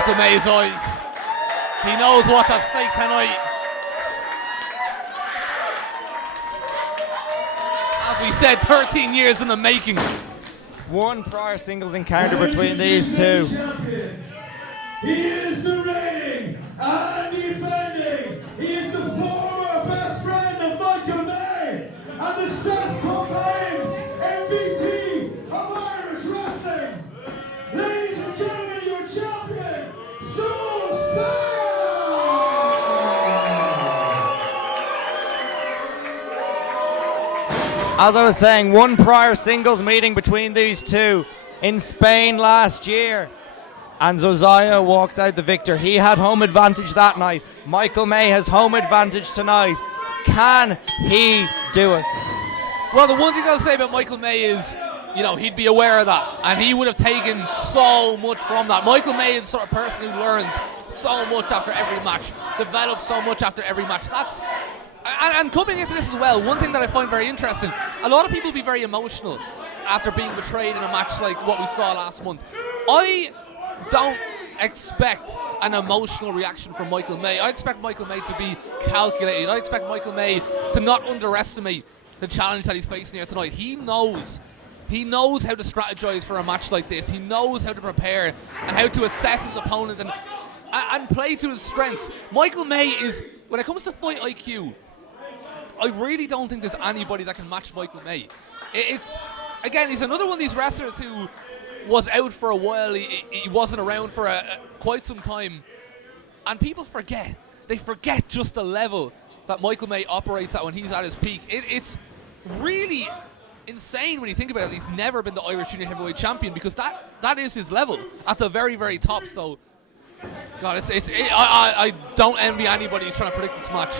Michael May's eyes. He knows what's at stake tonight. As we said, 13 years in the making. One prior singles encounter between these two. He is the reigning and defending. He is the former best friend of Michael May and the self-proclaimed MVP of Irish wrestling. Ladies and gentlemen, your champion, Zozaya! As I was saying, one prior singles meeting between these two in Spain last year. And Zozaya walked out the victor. He had home advantage that night. Michael May has home advantage tonight. Can he do it? Well, the one thing I'll say about Michael May is, you know, he'd be aware of that, and he would have taken so much from that. Michael May is the sort of person who learns so much after every match, develops so much after every match. And coming into this as well, one thing that I find very interesting, a lot of people be very emotional after being betrayed in a match like what we saw last month. I don't expect an emotional reaction from Michael May. I expect Michael May to be calculated. I expect Michael May to not underestimate the challenge that he's facing here tonight. He knows how to strategize for a match like this. He knows how to prepare and how to assess his opponent and play to his strengths. Michael May is, when it comes to fight IQ, I really don't think there's anybody that can match Michael May. Again, he's another one of these wrestlers who was out for a while. He wasn't around for quite some time. And people forget. They forget just the level that Michael May operates at when he's at his peak. It's really insane when you think about it. He's never been the Irish Junior Heavyweight Champion, because that is his level at the very, very top. So, God, I don't envy anybody who's trying to predict this match.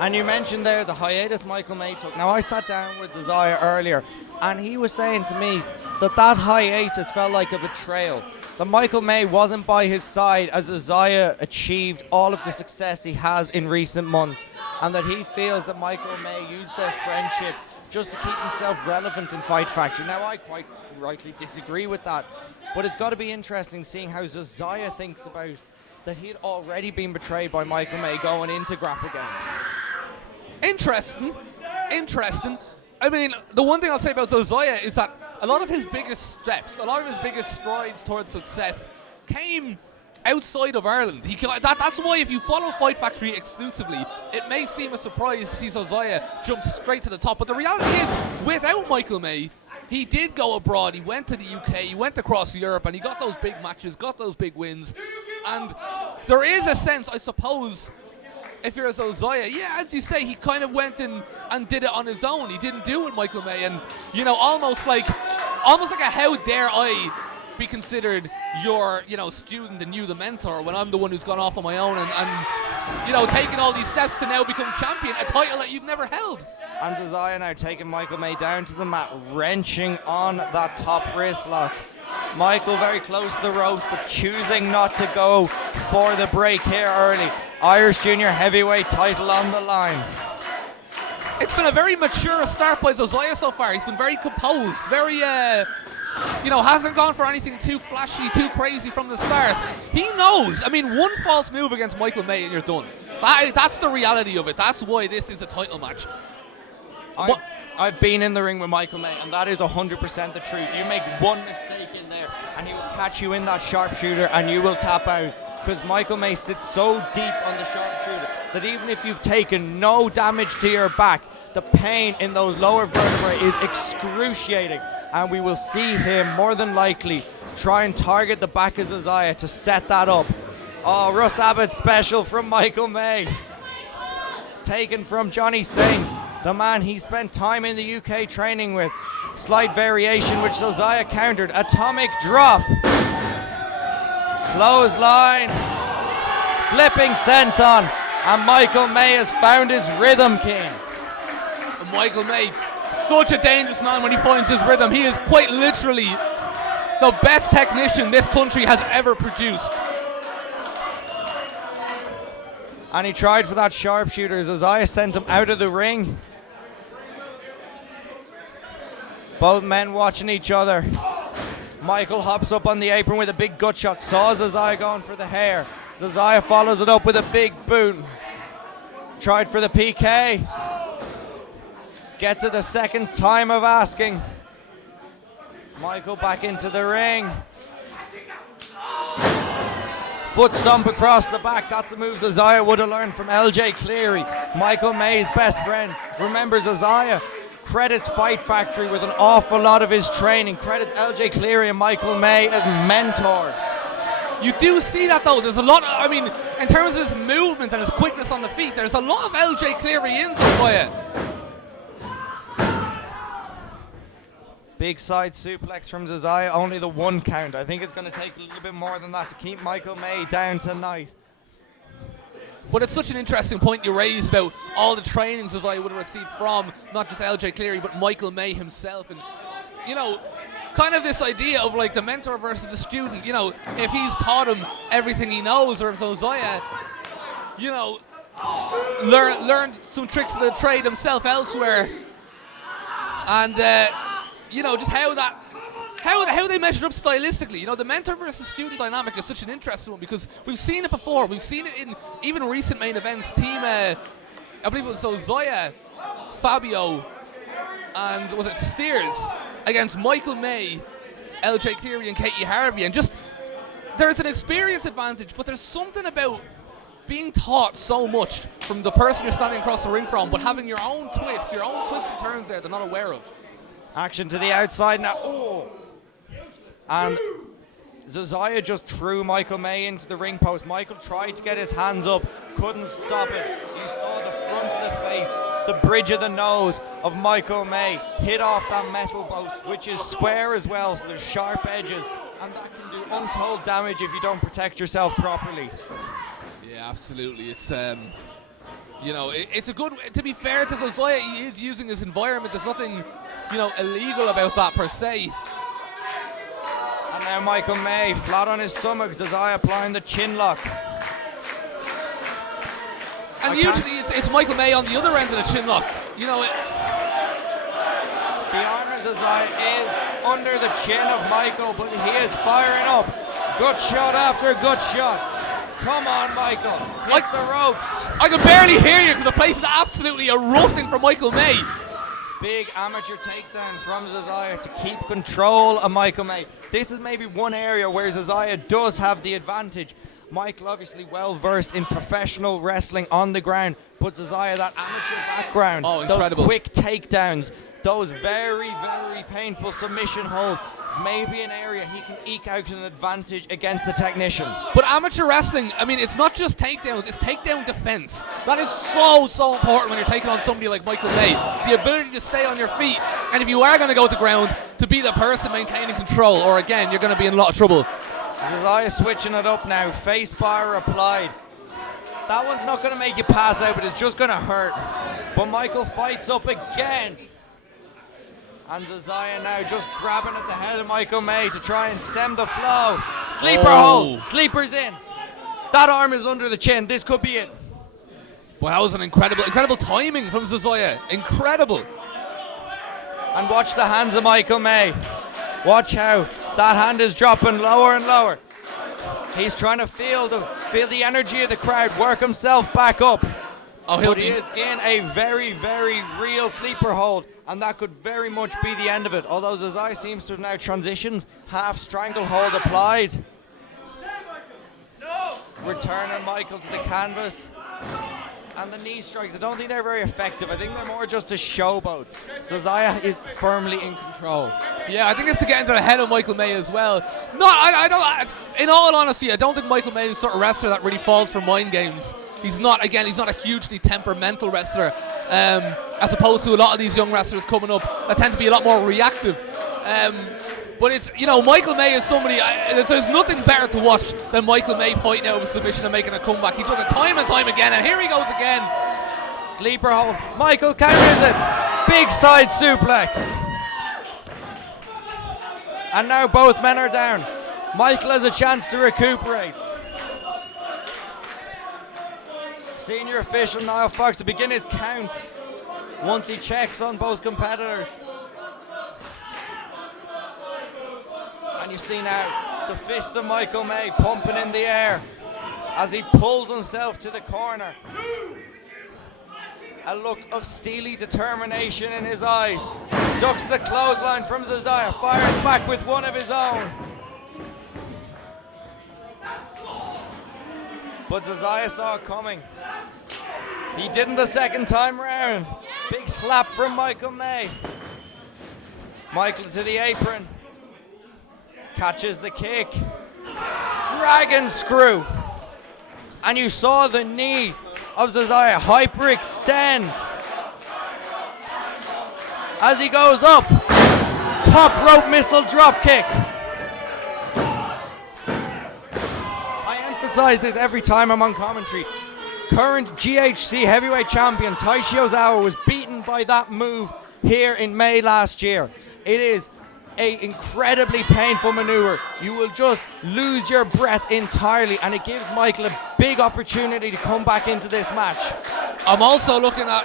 And you mentioned there the hiatus Michael May took. Now, I sat down with Zozaya earlier, and he was saying to me that hiatus felt like a betrayal. That Michael May wasn't by his side as Zozaya achieved all of the success he has in recent months, and that he feels that Michael May used their friendship just to keep himself relevant in Fight Factory. Now, I quite rightly disagree with that, but it's got to be interesting seeing how Zozaya thinks about that he'd already been betrayed by Michael May going into Grapple Games. Interesting. I mean, the one thing I'll say about Zozaya is that a lot of his biggest steps, a lot of his biggest strides towards success came outside of Ireland. That's why if you follow Fight Factory exclusively, it may seem a surprise to see Zozaya jump straight to the top. But the reality is, without Michael May, he did go abroad. He went to the UK, he went across Europe, and he got those big matches, got those big wins. And there is a sense, I suppose, if you're a Zozaya, yeah, as you say, he kind of went in and did it on his own. He didn't do it with Michael May, and you know, almost like a how dare I be considered your, you know, student and you the mentor when I'm the one who's gone off on my own and you know, taking all these steps to now become champion, a title that you've never held. And Zozaya now taking Michael May down to the mat, wrenching on that top wrist lock. Michael very close to the ropes, but choosing not to go for the break here early. Irish Junior Heavyweight title on the line. It's been a very mature start by Zozaya so far. He's been very composed, very, you know, hasn't gone for anything too flashy, too crazy from the start. He knows. I mean, one false move against Michael May and you're done. That's the reality of it. That's why this is a title match. I've been in the ring with Michael May, and that is 100% the truth. You make one mistake in there, and he will catch you in that sharpshooter, and you will tap out. Because Michael May sits so deep on the sharpshooter that even if you've taken no damage to your back, the pain in those lower vertebrae is excruciating. And we will see him more than likely try and target the back of Zozaya to set that up. Oh, Russ Abbott special from Michael May. Taken from Johnny Singh, the man he spent time in the UK training with. Slight variation which Zozaya countered. Atomic drop. Clothesline. Flipping senton. And Michael May has found his rhythm, King. Michael May, such a dangerous man when he finds his rhythm. He is quite literally the best technician this country has ever produced. And he tried for that sharpshooter. Zozaya sent him out of the ring. Both men watching each other. Michael hops up on the apron with a big gut shot. Saw Zozaya going for the hair. Zozaya follows it up with a big boot. Tried for the PK. Gets it the second time of asking. Michael back into the ring. Foot stomp across the back. That's a move Zozaya would have learned from LJ Cleary, Michael May's best friend. Remember, Zozaya credits Fight Factory with an awful lot of his training. Credits LJ Cleary and Michael May as mentors. You do see that though. There's a lot, I mean, in terms of his movement and his quickness on the feet, there's a lot of LJ Cleary in Zozaya. Big side suplex from Zozaya, only the 1 count. I think it's going to take a little bit more than that to keep Michael May down tonight. But it's such an interesting point you raised about all the trainings Zozaya would have received from not just LJ Cleary but Michael May himself. And, you know, kind of this idea of like the mentor versus the student. You know, if he's taught him everything he knows, or if Zozaya, you know, learned some tricks of the trade himself elsewhere. And, you know, just how they measured up stylistically. You know, the mentor versus student dynamic is such an interesting one because we've seen it before. We've seen it in even recent main events. Team, I believe it was Zozaya, Fabio, and was it Steers against Michael May, LJ Cleary, and Katie Harvey. And just, there's an experience advantage, but there's something about being taught so much from the person you're standing across the ring from, but having your own twists and turns there they're not aware of. Action to the outside now. Oh! And Zozaya just threw Michael May into the ring post. Michael tried to get his hands up, couldn't stop it. You saw the front of the face, the bridge of the nose of Michael May hit off that metal post, which is square as well, so there's sharp edges, and that can do untold damage if you don't protect yourself properly. Yeah, absolutely. It's you know, it's a good. To be fair to Zozaya, he is using his environment. There's nothing, you know, illegal about that per se. And now Michael May flat on his stomach. Zozaya applying the chin lock. And usually it's Michael May on the other end of the chin lock. You know, the arm of Zozaya is under the chin of Michael, but he is firing up. Good shot after good shot. Come on, Michael. Hits the ropes. I can barely hear you because the place is absolutely erupting for Michael May. Big amateur takedown from Zozaya to keep control of Michael May. This is maybe one area where Zozaya does have the advantage. Michael obviously well versed in professional wrestling on the ground, but Zozaya, that amateur background, those quick takedowns, those very, very painful submission holds, maybe an area he can eke out an advantage against the technician. But amateur wrestling, I mean, it's not just takedowns, it's takedown defense. That is so important when you're taking on somebody like Michael May. The ability to stay on your feet, and if you are going to go to the ground, to be the person maintaining control, or again, you're going to be in a lot of trouble. Zozaya switching it up now, face bar applied. That one's not going to make you pass out, but it's just going to hurt. But Michael fights up again. And Zozaya now just grabbing at the head of Michael May to try and stem the flow. Sleeper hold. Sleeper's in. That arm is under the chin. This could be it. Well, that was an incredible timing from Zozaya. Incredible. And watch the hands of Michael May. Watch how that hand is dropping lower and lower. He's trying to feel the energy of the crowd, work himself back up. But he is in a very, very real sleeper hold, and that could very much be the end of it. Although Zozaya seems to have now transitioned, half stranglehold applied. Returning Michael to the canvas. And the knee strikes, I don't think they're very effective. I think they're more just a showboat. Zozaya is firmly in control. Yeah, I think it's to get into the head of Michael May as well. No, I don't. In all honesty, I don't think Michael May is the sort of wrestler that really falls for mind games. He's not a hugely temperamental wrestler, as opposed to a lot of these young wrestlers coming up that tend to be a lot more reactive. But it's, you know, Michael May is somebody, there's nothing better to watch than Michael May fighting out of a submission and making a comeback. He does it time and time again, and here he goes again. Sleeper hold. Michael counters it. Big side suplex. And now both men are down. Michael has a chance to recuperate. Senior official Niall Fox to begin his count once he checks on both competitors. And you see now the fist of Michael May pumping in the air as he pulls himself to the corner. A look of steely determination in his eyes. Ducks the clothesline from Zozaya, fires back with one of his own. But Zozaya saw it coming. He didn't the second time round. Big slap from Michael May. Michael to the apron. Catches the kick. Dragon screw. And you saw the knee of Zozaya hyperextend. As he goes up. Top rope missile drop kick. I emphasize this every time I'm on commentary. Current GHC heavyweight champion Taishi Ozawa was beaten by that move here in May last year. It is an incredibly painful maneuver. You will just lose your breath entirely, and it gives Michael a big opportunity to come back into this match. I'm also looking at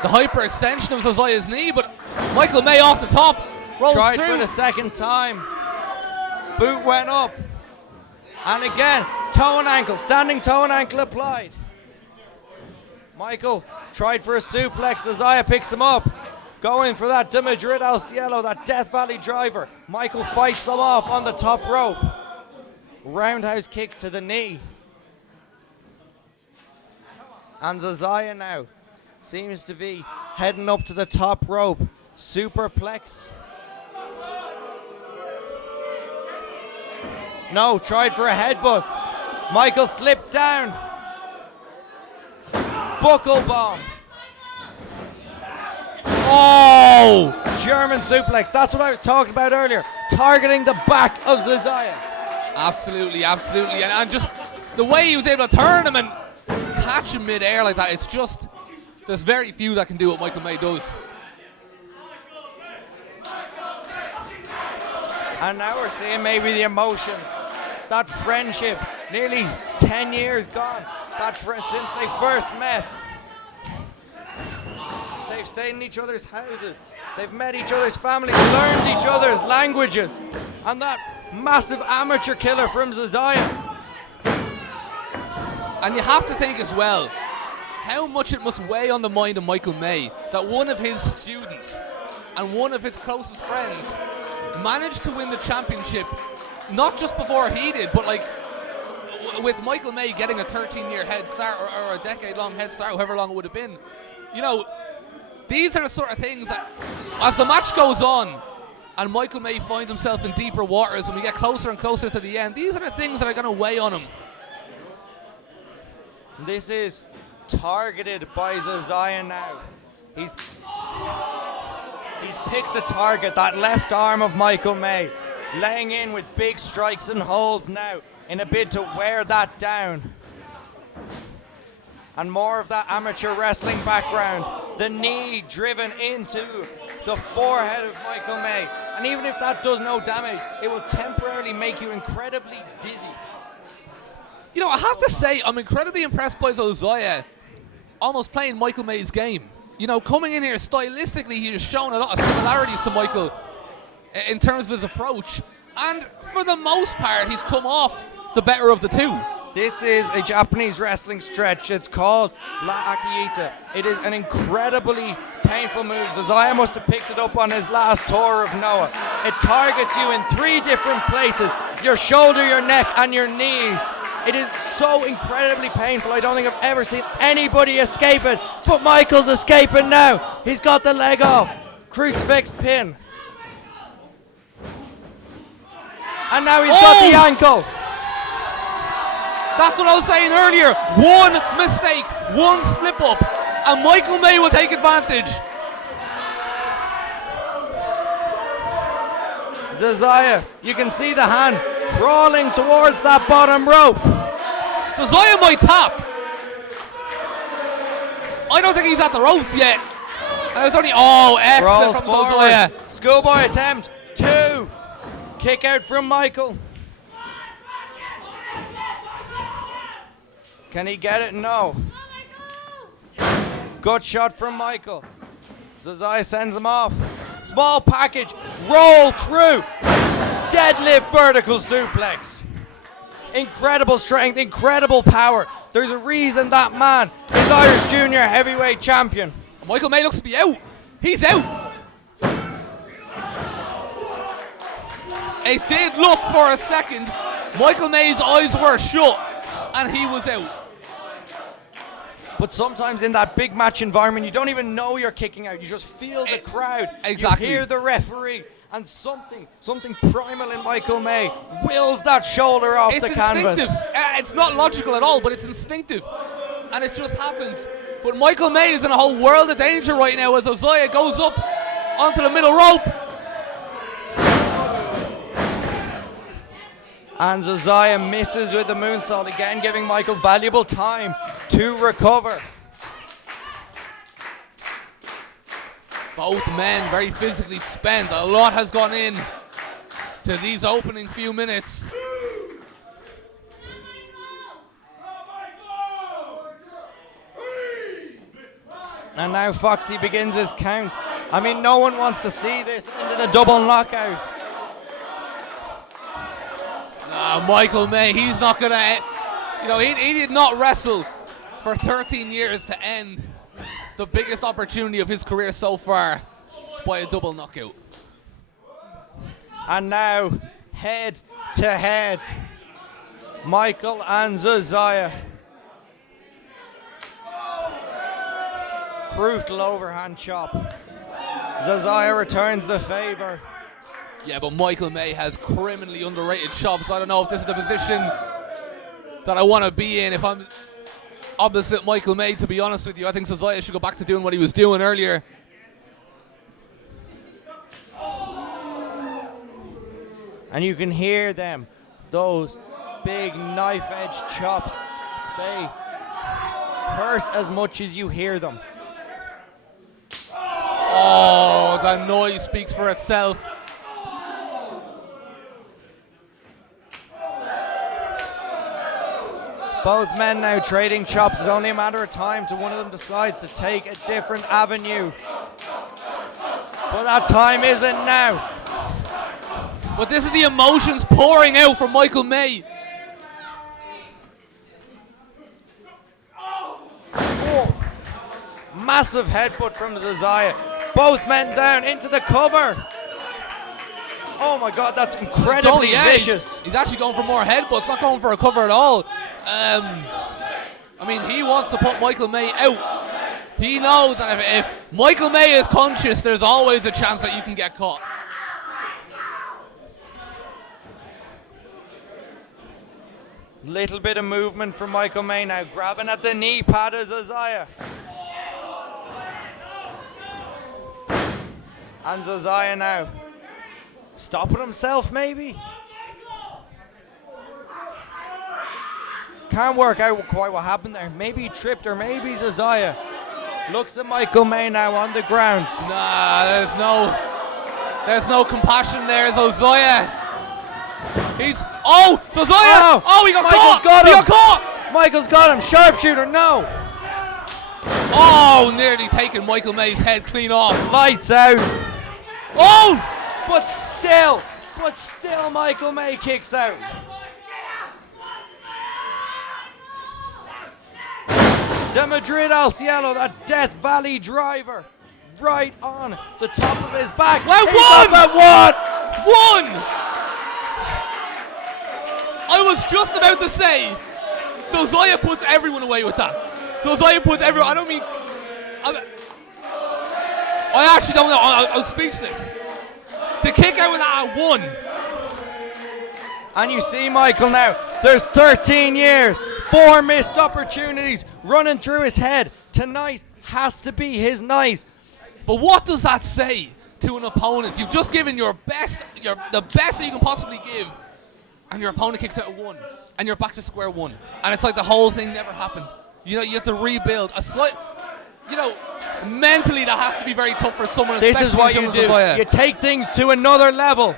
the hyperextension of Zozaya's knee, but Michael May off the top rolls Tried through. for the second time. Boot went up. And again, toe and ankle, standing toe and ankle applied. Michael tried for a suplex. Zozaya picks him up. Going for that De Madrid al Cielo, that Death Valley driver. Michael fights him off on the top rope. Roundhouse kick to the knee. And Zozaya now seems to be heading up to the top rope. Superplex. No, tried for a headbutt. Michael slipped down. Buckle bomb. Oh! German suplex. That's what I was talking about earlier. Targeting the back of Zozaya. Absolutely, absolutely. And just the way he was able to turn him and catch him mid-air like that, it's just, there's very few that can do what Michael May does. And now we're seeing maybe the emotions. That friendship, nearly 10 years gone. That since they first met. They've stayed in each other's houses. They've met each other's families, learned each other's languages. And that massive amateur killer from Zozaya. And you have to think as well, how much it must weigh on the mind of Michael May that one of his students and one of his closest friends managed to win the championship, not just before he did, but like with Michael May getting a 13-year head start or a decade-long head start, however long it would have been. You know, these are the sort of things that, as the match goes on and Michael May finds himself in deeper waters and we get closer and closer to the end, these are the things that are going to weigh on him. This is targeted by Zozaya now. He's picked a target, that left arm of Michael May, laying in with big strikes and holds now in a bid to wear that down. And more of that amateur wrestling background. The knee driven into the forehead of Michael May. And even if that does no damage, it will temporarily make you incredibly dizzy. You know, I have to say, I'm incredibly impressed by Zozaya almost playing Michael May's game. You know, coming in here stylistically, he has shown a lot of similarities to Michael in terms of his approach. And for the most part, he's come off the better of the two. This is a Japanese wrestling stretch. It's called La Akiyita. It is an incredibly painful move. Zozaya must have picked it up on his last tour of Noah. It targets you in 3 different places: your shoulder, your neck, and your knees. It is so incredibly painful. I don't think I've ever seen anybody escape it. But Michael's escaping now. He's got the leg off. Crucifix pin. And now he's got the ankle. That's what I was saying earlier. One mistake, one slip up, and Michael May will take advantage. Zozaya, you can see the hand crawling towards that bottom rope. Zozaya might tap. I don't think he's at the ropes yet. And it's only, excellent from Zozaya. Schoolboy attempt, 2. Kick out from Michael. Can he get it? No. Gut shot from Michael. Zozaya sends him off. Small package. Roll through. deadlift vertical suplex. Incredible strength, incredible power. There's a reason that man is Irish Junior Heavyweight Champion. Michael May looks to be out. He's out. It did look for a second. Michael May's eyes were shut and he was out. But sometimes in that big match environment, you don't even know you're kicking out. You just feel the crowd. Exactly. You hear the referee. And something primal in Michael May wills that shoulder off the canvas. It's not logical at all, but it's instinctive. And it just happens. But Michael May is in a whole world of danger right now as Zozaya goes up onto the middle rope. And Zozaya misses with the moonsault again, giving Michael valuable time to recover. Both men very physically spent. A lot has gone in to these opening few minutes. And now Foxy begins his count. I mean, no one wants to see this into the double knockout. Michael May, he's not going to... he did not wrestle for 13 years to end the biggest opportunity of his career so far by a double knockout. And now, head to head, Michael and Zozaya. Brutal overhand chop. Zozaya returns the favor. Yeah, but Michael May has criminally underrated chops. I don't know if this is the position that I want to be in if I'm opposite Michael May, to be honest with you. I think Zozaya should go back to doing what he was doing earlier. And you can hear them, those big knife-edge chops. They hurt as much as you hear them. Oh, the noise speaks for itself. Both men now trading chops. It's only a matter of time till one of them decides to take a different avenue. But that time isn't now. But this is the emotions pouring out from Michael May. Oh, massive headbutt from Zozaya. Both men down into the cover. Oh my God, that's incredibly vicious. He's actually going for more headbutts, not going for a cover at all. He wants to put Michael May out. He knows that if Michael May is conscious, there's always a chance that you can get caught. Little bit of movement from Michael May now, grabbing at the knee pad of Zozaya. And Zozaya now stopping himself, maybe? Can't work out quite what happened there. Maybe he tripped, or maybe Zozaya looks at Michael May now on the ground. Nah, there's no compassion there, Zozaya. Zozaya! Oh, he got caught! Got him. He got caught! Michael's got him. Sharpshooter, no. Oh, nearly taking Michael May's head clean off. Lights out. Oh! But still, Michael May kicks out. De Madrid al Cielo, that Death Valley driver, right on the top of his back. Well, one! I was just about to say, Zozaya puts everyone away with that. Zozaya puts everyone. I actually don't know. I'm speechless. To kick out with that at one. And you see Michael now, there's 13 years, 4 missed opportunities running through his head. Tonight has to be his night. But what does that say to an opponent? You've just given your best, the best that you can possibly give, and your opponent kicks out at one, and you're back to square one. And it's like the whole thing never happened. You have to rebuild. Mentally that has to be very tough for someone. This is what you do. Zozaya. You take things to another level.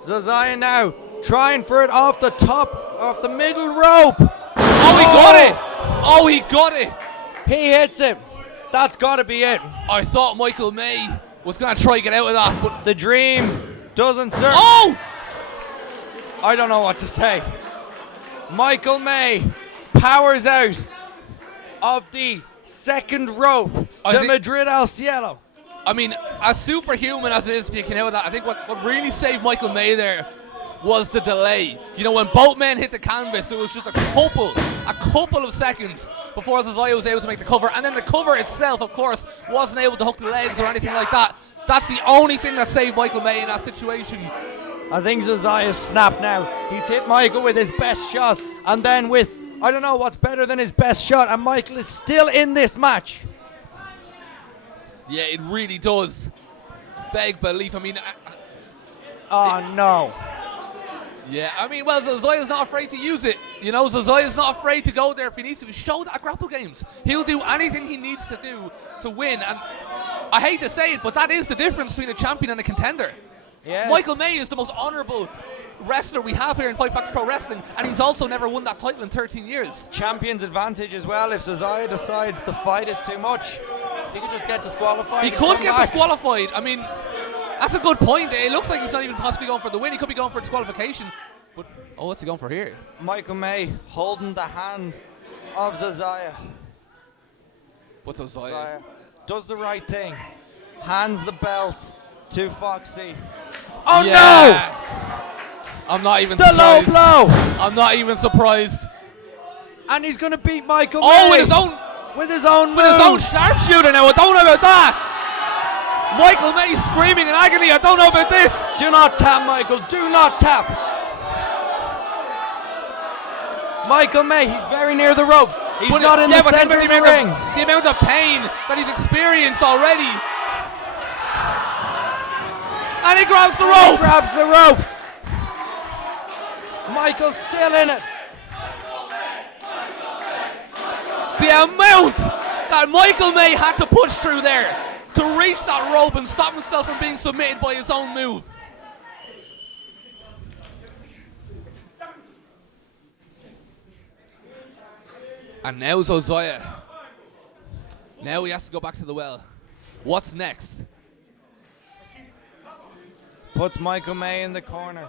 Zozaya now trying for it off the top, off the middle rope. Oh, he got it. He hits it. That's got to be it. I thought Michael May was going to try to get out of that, but The dream Doesn't serve. Oh! I don't know what to say. Michael May powers out of the second rope. Madrid al Cielo. I mean, as superhuman as it is picking out of that, I think what really saved Michael May there was the delay. You know, when both men hit the canvas, it was just a couple of seconds before Zozaya was able to make the cover. And then the cover itself, of course, wasn't able to hook the legs or anything like that. That's the only thing that saved Michael May in that situation. I think Zozaya's snapped now. He's hit Michael with his best shot. And then with, I don't know what's better than his best shot. And Michael is still in this match. Yeah, it really does beg belief. I mean... oh, no. Yeah, I mean, well, Zozaya's not afraid to use it. You know, Zozaya's not afraid to go there if he needs to. He showed that at Grapple Games. He'll do anything he needs to do to win. And I hate to say it, but that is the difference between a champion and a contender. Yeah. Michael May is the most honorable wrestler we have here in Fight Factory Pro Wrestling, and he's also never won that title in 13 years. Champion's advantage as well. If Zozaya decides the fight is too much, he could just get disqualified. He could get disqualified. I mean, that's a good point. It looks like he's not even possibly going for the win. He could be going for disqualification. But, oh, what's he going for here? Michael May holding the hand of Zozaya. What's Zozaya? Does the right thing. Hands the belt to Foxy. Oh, yeah. no! I'm not even the surprised. low blow! I'm not even surprised. And he's going to beat Michael May. Oh, with his own... With his own move. With his own sharpshooter now. I don't know about that. Michael May screaming in agony. I don't know about this. Do not tap, Michael. Do not tap. Michael May, he's very near the rope. He's not in the center of the ring. The amount of pain that he's experienced already. And he grabs the rope. He grabs the ropes. Michael's still in it. The amount that Michael May had to push through there to reach that rope and stop himself from being submitted by his own move. And now Zozaya. Now he has to go back to the well. What's next? Puts Michael May in the corner.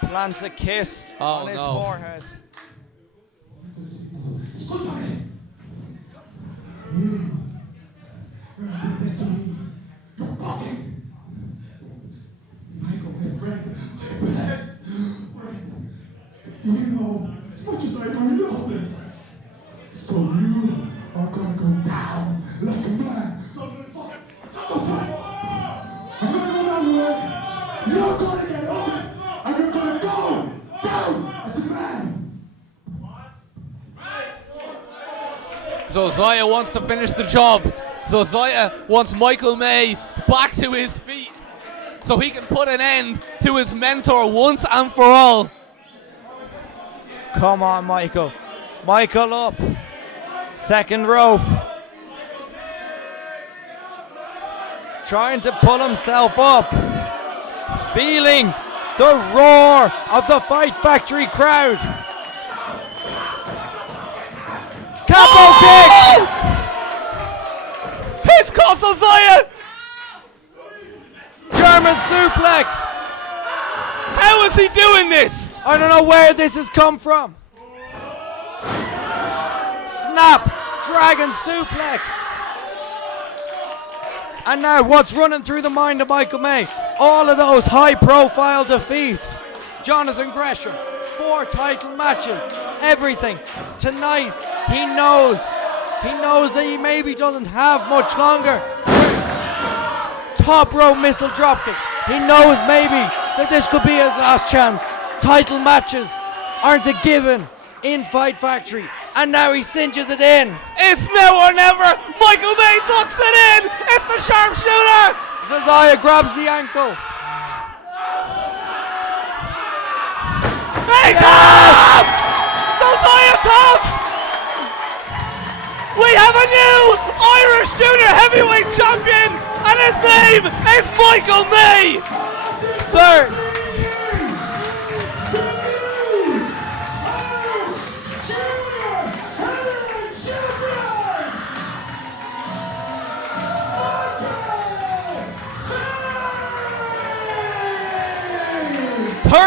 Plants a kiss on his forehead. You're fucking Michael, my friend, my best friend. You know as much as I do all this. So you are gonna go down like a man. Go fight. I'm gonna go down the way. You're gonna get over. And you're gonna go down as a man. Zozaya wants to finish the job. Zozaya wants Michael May back to his feet so he can put an end to his mentor once and for all. Come on, Michael. Michael up. Second rope. Trying to pull himself up. Feeling the roar of the Fight Factory crowd. Capo kick! It's called Zozaya! German suplex! How is he doing this? I don't know where this has come from. Snap! Dragon suplex! And now what's running through the mind of Michael May? All of those high-profile defeats. Jonathan Gresham, 4 title matches, everything. Tonight, he knows that he maybe doesn't have much longer. Top row missile dropkick. He knows maybe that this could be his last chance. Title matches aren't a given in Fight Factory. And now he cinches it in. It's now or never. Michael May ducks it in. It's the sharpshooter. Zozaya grabs the ankle. He taps! Zozaya taps! We have a new Irish Junior Heavyweight Champion, and his name is Michael May! Third.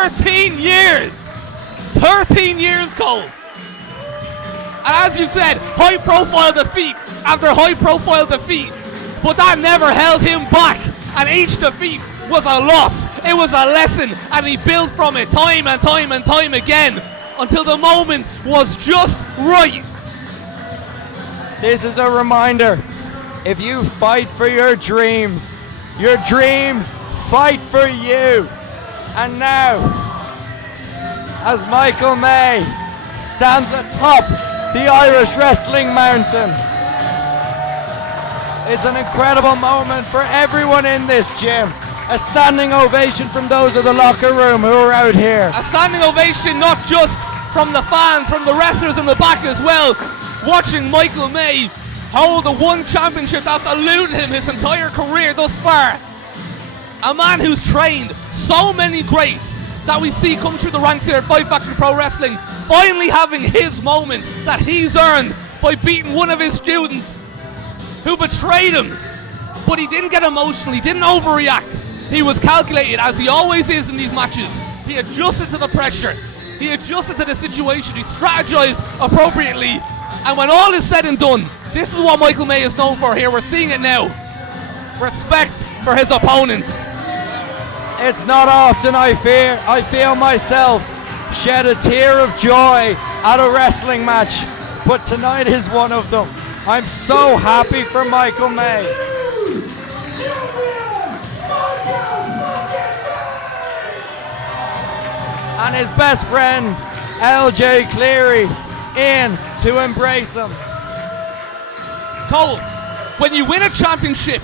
13 years! 13 years, Cole! And as you said, high-profile defeat after high-profile defeat, but that never held him back, and each defeat was a loss. It was a lesson, and he built from it time and time and time again until the moment was just right. This is a reminder. If you fight for your dreams fight for you. And now, as Michael May stands atop the Irish wrestling mountain, it's an incredible moment for everyone in this gym. A standing ovation from those of the locker room who are out here. A standing ovation not just from the fans, from the wrestlers in the back as well, watching Michael May hold the one championship that's eluded him his entire career thus far. A man who's trained so many greats that we see come through the ranks here at Fight Factory Pro Wrestling, finally having his moment that he's earned by beating one of his students who betrayed him. But he didn't get emotional, he didn't overreact. He was calculated, as he always is in these matches. He adjusted to the pressure, he adjusted to the situation, he strategized appropriately. And when all is said and done, this is what Michael May is known for here. We're seeing it now. Respect for his opponent. It's not often I feel myself shed a tear of joy at a wrestling match, but tonight is one of them. I'm so happy for Michael May. And his best friend, LJ Cleary, in to embrace him. Cole, when you win a championship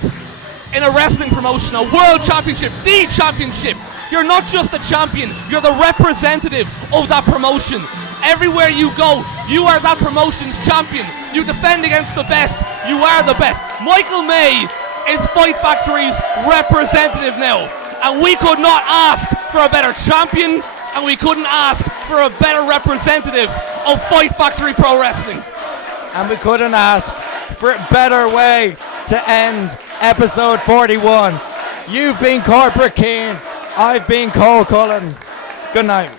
in a wrestling promotion, a world championship, the championship, you're not just a champion, you're the representative of that promotion. Everywhere you go, you are that promotion's champion. You defend against the best, you are the best. Michael May is Fight Factory's representative now, and we could not ask for a better champion, and we couldn't ask for a better representative of Fight Factory Pro Wrestling. And we couldn't ask for a better way to end episode 41. You've been Corporate Keane. I've been Cole Cullen. Good night.